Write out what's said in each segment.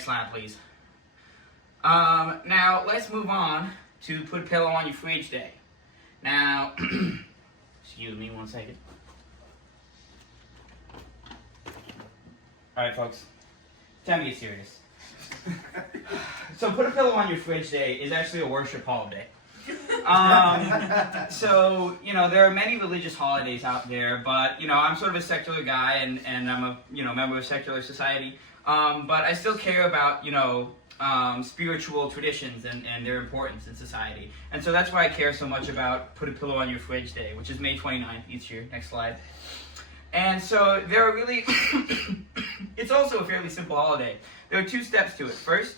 Slide, please. Now let's move on to put a pillow on your fridge day. Now, excuse me 1 second. All right, folks, time to get serious. So, put a pillow on your fridge day is actually a worship holiday. So, there are many religious holidays out there, but, I'm sort of a secular guy and I'm a, member of secular society. But I still care about, spiritual traditions and their importance in society. And so that's why I care so much about Put a Pillow on Your Fridge Day, which is May 29th each year. Next slide. And so there are really, it's also a fairly simple holiday. There are 2 steps to it. First,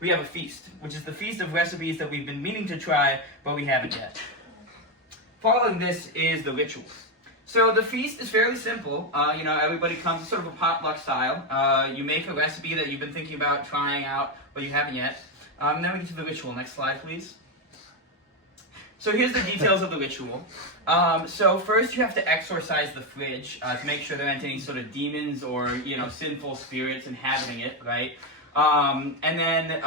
we have a feast, which is the feast of recipes that we've been meaning to try, but we haven't yet. Following this is the ritual. So the feast is fairly simple. Everybody comes sort of a potluck style. You make a recipe that you've been thinking about trying out, but you haven't yet. Then we get to the ritual. Next slide, please. So here's the details of the ritual. So first you have to exorcise the fridge to make sure there aren't any sort of demons or, sinful spirits inhabiting it, right? And then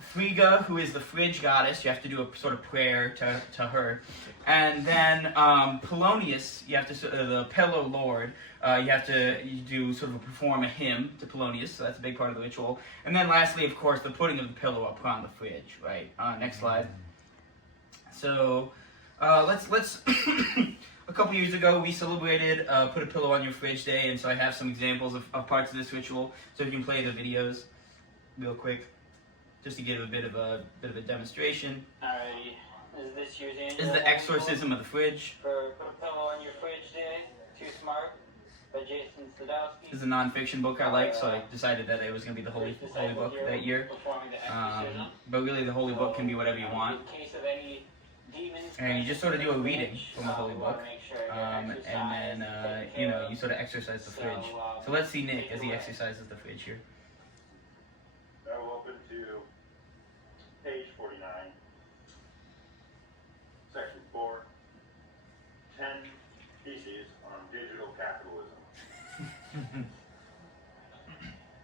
Frigga, who is the fridge goddess, you have to do a sort of prayer to her. And then Pillonius, you have to, the pillow lord, you have to perform a hymn to Pillonius, so that's a big part of the ritual. And then lastly, of course, the putting of the pillow up on the fridge, right? Next slide. So let's a couple years ago we celebrated Put a Pillow on Your Fridge Day, and so I have some examples of parts of this ritual. So if you can play the videos real quick, just to give a bit of a demonstration. Alrighty, is this your This is the exorcism of the fridge. For Put a Pillow on Your Fridge Day, Too Smart, by Jason Sadowski. This is a non-fiction book I like, so I decided that it was going to be the holy book that year. But really the holy book can be whatever you want. And you just sort of do a reading from the holy book, and then, you sort of exercise the fridge. So let's see Nick as he exercises the fridge here. I will open to page 49, section 4, 10 Theses on Digital Capitalism.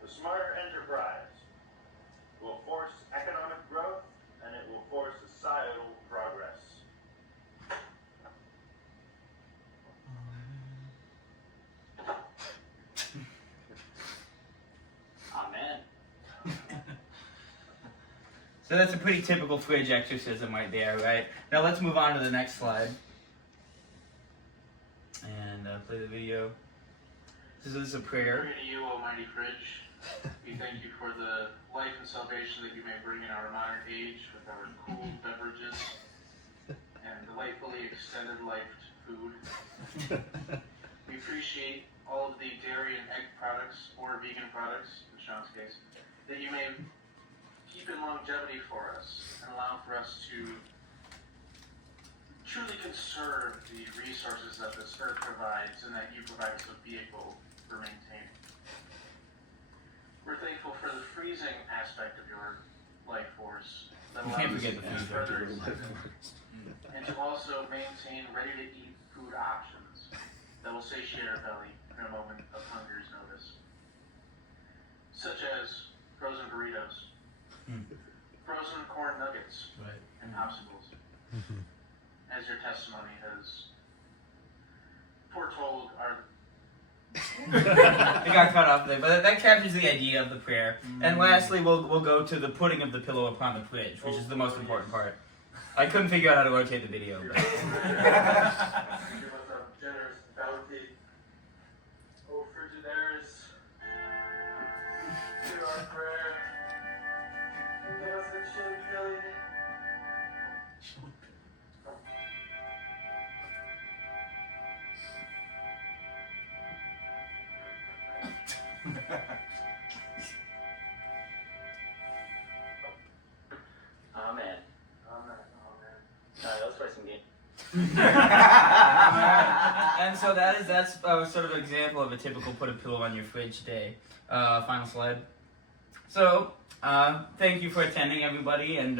The smarter enterprise will force economic growth, and it will force societal progress. Amen. So that's a pretty typical fridge exorcism right there, right? Now let's move on to the next slide. And play the video. This is a prayer. Pray to you, Almighty Fridge. We thank you for the life and salvation that you may bring in our modern age with our cool beverages and delightfully extended-lifed food. We appreciate all of the dairy and egg products, or vegan products, in Sean's case, that you may keep in longevity for us and allow for us to truly conserve the resources that this earth provides and that you provide us a vehicle for maintaining. We're thankful for the freezing aspect of your life force that You allows can't us forget to the be food further factor. extended, and to also maintain ready-to-eat food options that will satiate our belly in a moment of hunger's notice, such as frozen burritos, frozen corn nuggets, Right. and popsicles, as your testimony has foretold are. It got cut off there, but that captures the idea of the prayer. And lastly, we'll go to the putting of the pillow upon the fridge, which is the most important part. I couldn't figure out how to rotate the video. But. Give us a generous bounty. O Frigidaires, hear our prayer. Give us a chili chili. Amen. Amen. Alright, let's play some games. And so that's sort of an example of a typical put a pillow on your fridge day. Final slide. So, thank you for attending, everybody, and